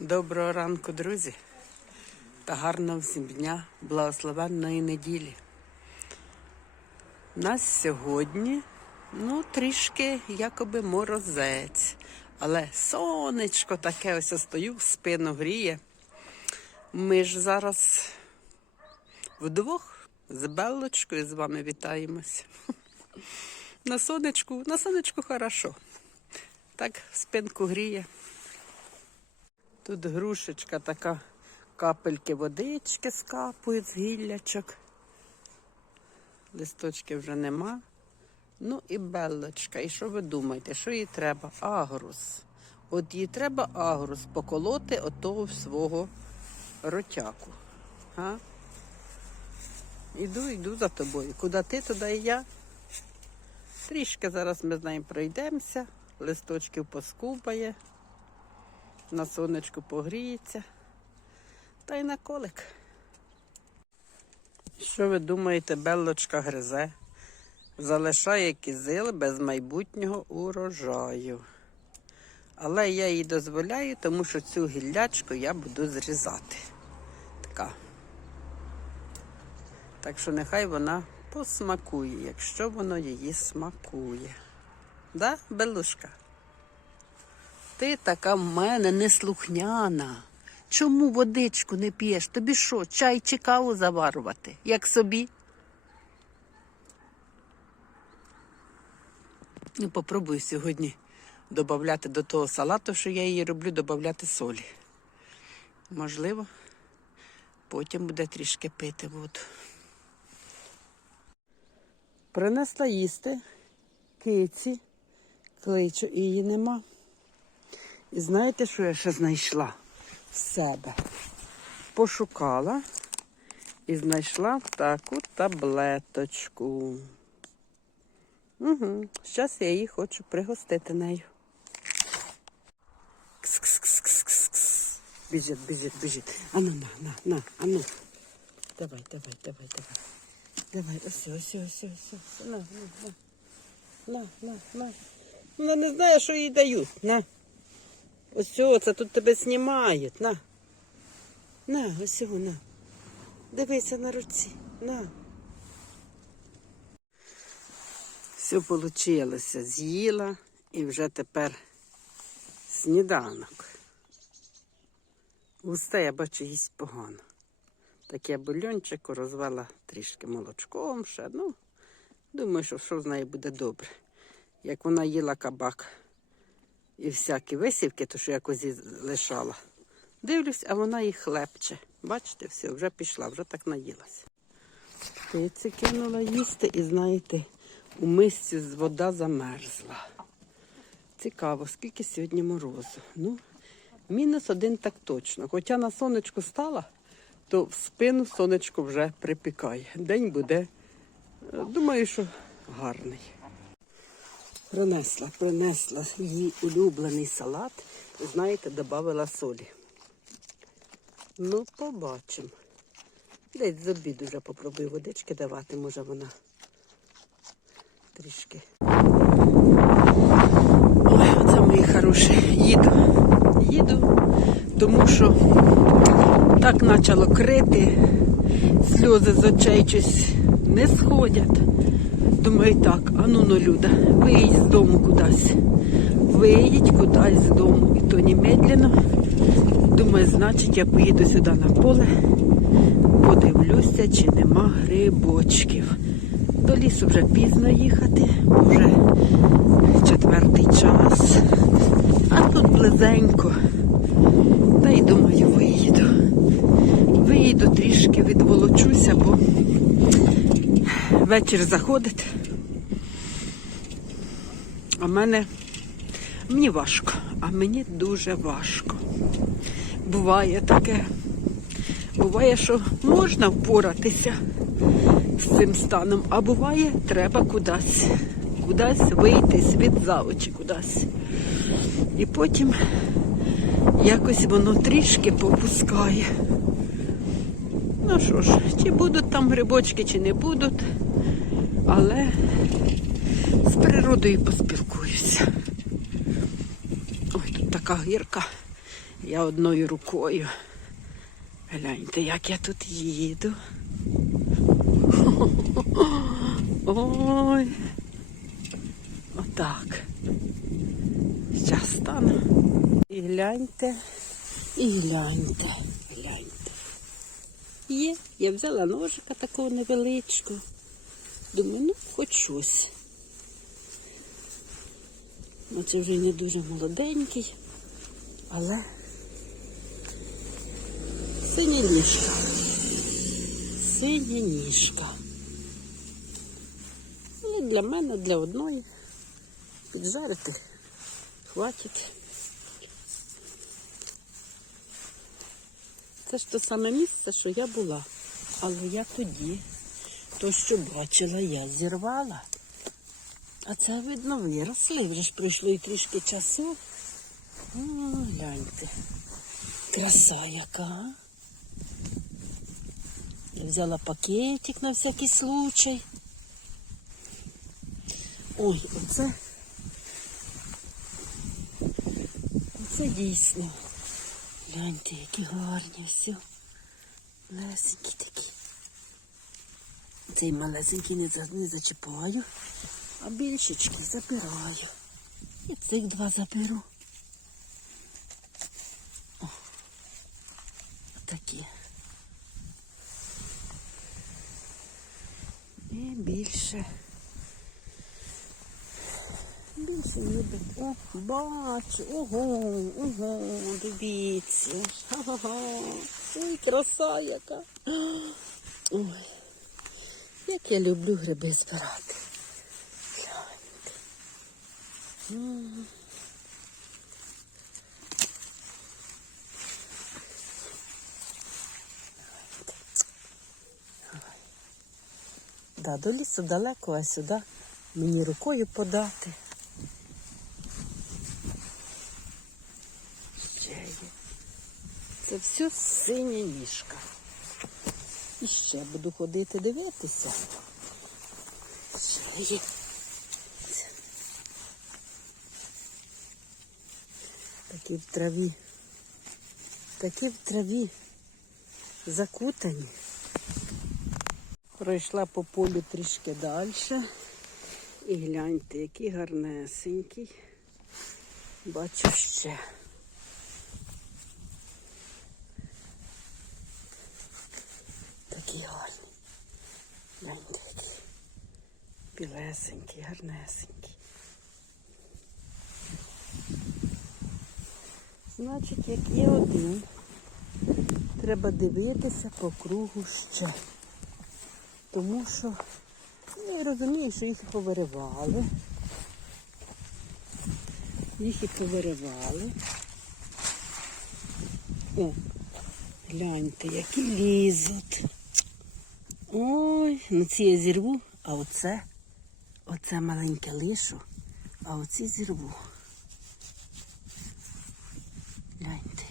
Доброго ранку, друзі, та гарного всім дня, благословенної неділі. У нас сьогодні, ну, трішки якоби морозець, але сонечко таке ось стою, спину гріє. Ми ж зараз вдвох з Беллочкою з вами вітаємося. На сонечку, на сонечку хорошо. Так спинку гріє. Тут грушечка така, капельки водички скапують з гіллячок. Листочки вже нема. Ну і беллочка. І що ви думаєте, що їй треба? Агрус. От їй треба агрус поколоти отого свого ротяку. А? Іду, йду за тобою. Куди ти, туди і я. Трішки зараз ми з нею пройдемося, листочків поскубає на сонечку погріється. Та й на колик. Що ви думаєте, беллочка гризе? Залишає кізил без майбутнього урожаю. Але я їй дозволяю, тому що цю гіллячку я буду зрізати. Така. Так що нехай вона посмакує, якщо воно її смакує. Да, Белушка? Ти така в мене неслухняна. Чому водичку не п'єш? Тобі що, чай чи каву заварувати, як собі? Ну, попробую сьогодні додати до того салату, що я її роблю, додати солі. Можливо, потім буде трішки пити воду. Принесла їсти киці, кличу, її нема. І знаєте, що я ще знайшла в себе? Пошукала і знайшла таку таблеточку. Угу. Зараз я її хочу пригостити нею. Кс-кс-кс-кс-кс. Біжить, біжить, біжить. Ану, на, на, на, ану. Давай, давай, давай, давай. Давай, ось, ось, ось, ось, ось. На, на, на. На, на, на. Вона не знає, що їй дають. На. Ось це тут тебе знімають. На. На, ось о, на. Дивися на руці. На. Все вийшло. З'їла і вже тепер сніданок. Густе, я бачу, їсть погано. Так я бульончику розвела трішки молочком ще. Ну, думаю, що що з нею буде добре. Як вона їла кабак і всякі висівки, то що я козі лишала. Дивлюсь, а вона їх хлебче. Бачите, все, вже пішла, вже так наїлася. Птиці кинула їсти і знаєте, у мисці вода замерзла. Цікаво, скільки сьогодні морозу. Ну, мінус один так точно. Хоча на сонечку стала, то в спину сонечко вже припікає. День буде, е, думаю, що гарний. Принесла, принесла її улюблений салат знаєте, додала солі. Ну, побачимо. Десь з обіду вже попробую водички давати, може вона трішки. Ой, оце мої хороші. Їду. Їду, тому що так почало крити, сльози з очей щось не сходять. Думаю, так, а ну ну, Люда, виїдь з дому кудись. Виїдь кудись з дому. І то немедленно. Думаю, значить, я поїду сюди на поле, подивлюся, чи нема грибочків. До лісу вже пізно їхати, вже четвертий час. А тут близенько. Та й думаю, виїду. Виїду трішки відволочуся, бо вечір заходить. А мене мені важко, а мені дуже важко. Буває таке. Буває, що можна впоратися з цим станом, а буває, треба кудись, кудись вийти, світ за очі кудись. І потім якось воно трішки попускає. Ну що ж, чи будуть там грибочки, чи не будуть, але з природою поспілкуюся. Ой, тут така гірка. Я одною рукою. Гляньте, як я тут їду. Ой. Отак. Зараз стану. І гляньте, і гляньте. Є, я взяла ножика такого невеличкого. Думаю, ну, хоч щось. Ну, це вже не дуже молоденький, але синя ніжка. Синя ніжка. Ну, для мене, для одної. Піджарити хватить. Це ж те саме місце, що я була. Але я тоді, то, що бачила, я зірвала. А це, видно, виросли. Вже ж пройшло і трішки часу. О, гляньте. Краса яка. Я взяла пакетик на всякий случай. Ой, оце. Оце дійсно. Гляньте, які гарні все. Лесенькі такі. Цей малесенький не, за- не зачіпаю, а більшечки забираю. І цих два заберу. О, такі. І більше. Більше ніби. О, бачу, ого, ого, дивіться. Ха-ха-ха. Ой, краса яка. Ой, як я люблю гриби збирати. Гляньте. До лісу далеко, а сюди мені рукою подати. Ще є. Це все синя ніжка. І ще буду ходити дивитися. Ще є. Такі в траві. Такі в траві закутані. Пройшла по полю трішки далі. І гляньте, який гарнесенький. Бачу ще. Такий гарний. Гляньте, який. Білесенький, гарнесенький. Значить, як є один, треба дивитися по кругу ще. Тому що ну, я розумію, що їх і повиривали. Їх і повиривали. О, гляньте, які лізуть. Ой, ну ці я зірву, а оце, оце маленьке лишу, а оці зірву. Гляньте.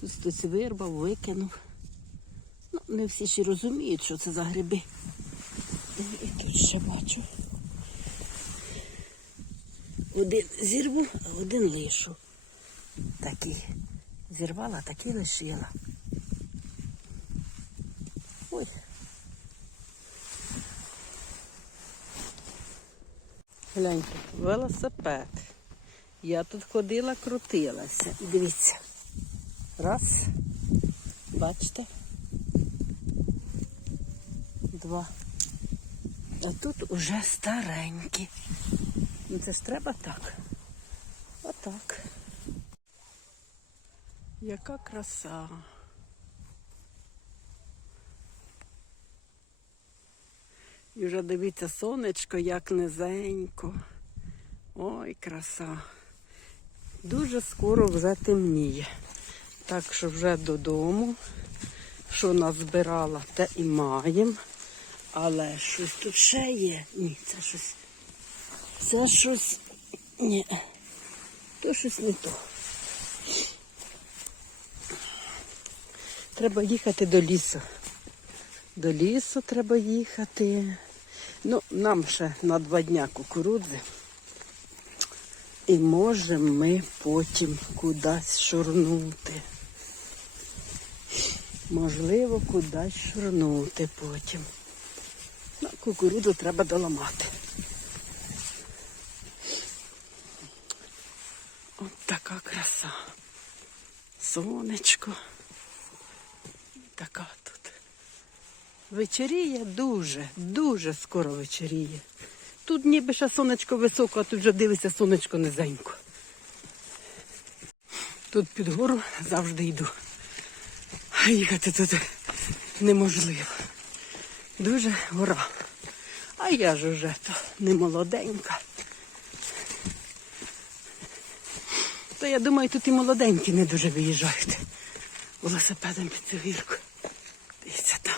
Тут хтось вирвав, викинув. Ну, не всі ще розуміють, що це за гриби. І тут ще бачу. Один зірву, а один лишу. Такий зірвала, такий лишила. Ой. Гляньте, велосипед. Я тут ходила, крутилася. І дивіться. Раз. Бачите? Два. А тут уже старенькі. Ну це ж треба так. Отак. Яка краса. І вже дивіться, сонечко, як низенько. Ой, краса. Дуже скоро вже темніє. Так що вже додому. Що назбирала, те і маємо. Але щось тут ще є. Ні, це щось. Це щось. Ні. То щось не то. Треба їхати до лісу. До лісу треба їхати. Ну, нам ще на два дня кукурудзи. І можемо ми потім кудись шурнути. Можливо, кудись шурнути потім. На кукурудзу треба доламати. От така краса. Сонечко. Така тут. Вечеріє дуже, дуже скоро вечеріє. Тут ніби ще сонечко високо, а тут вже дивиться сонечко низенько. Тут під гору завжди йду. А їхати тут неможливо. Дуже гора. А я ж уже то не молоденька. То я думаю, тут і молоденькі не дуже виїжджають велосипедом під цю гірку. Дивіться там.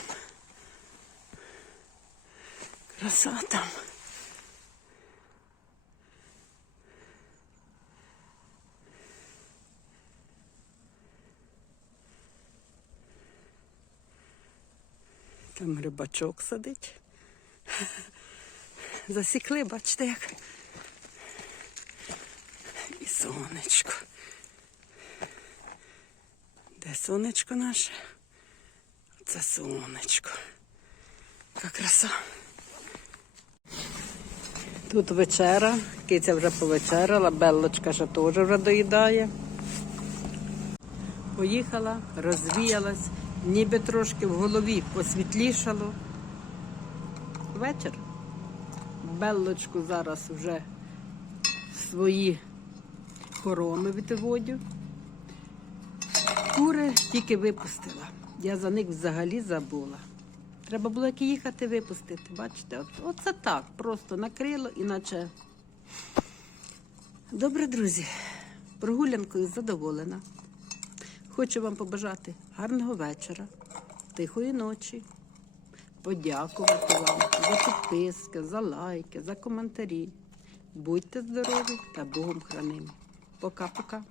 Краса там. Там рибачок сидить. Засікли, бачите як. І сонечко. Де сонечко наше? Це сонечко. Яка краса. Тут вечера, киця вже повечеряла, Беллочка ще теж вже доїдає. Поїхала, розвіялась, ніби трошки в голові посвітлішало. Вечір. Беллочку зараз вже свої хороми відводю. Кури тільки випустила. Я за них взагалі забула. Треба було як їхати випустити. Бачите, от, оце так, просто накрило, іначе. Добре, друзі, прогулянкою задоволена. Хочу вам побажати гарного вечора, тихої ночі, подякувати вам за підписки, за лайки, за коментарі. Будьте здорові та Богом хранимі. Пока-пока.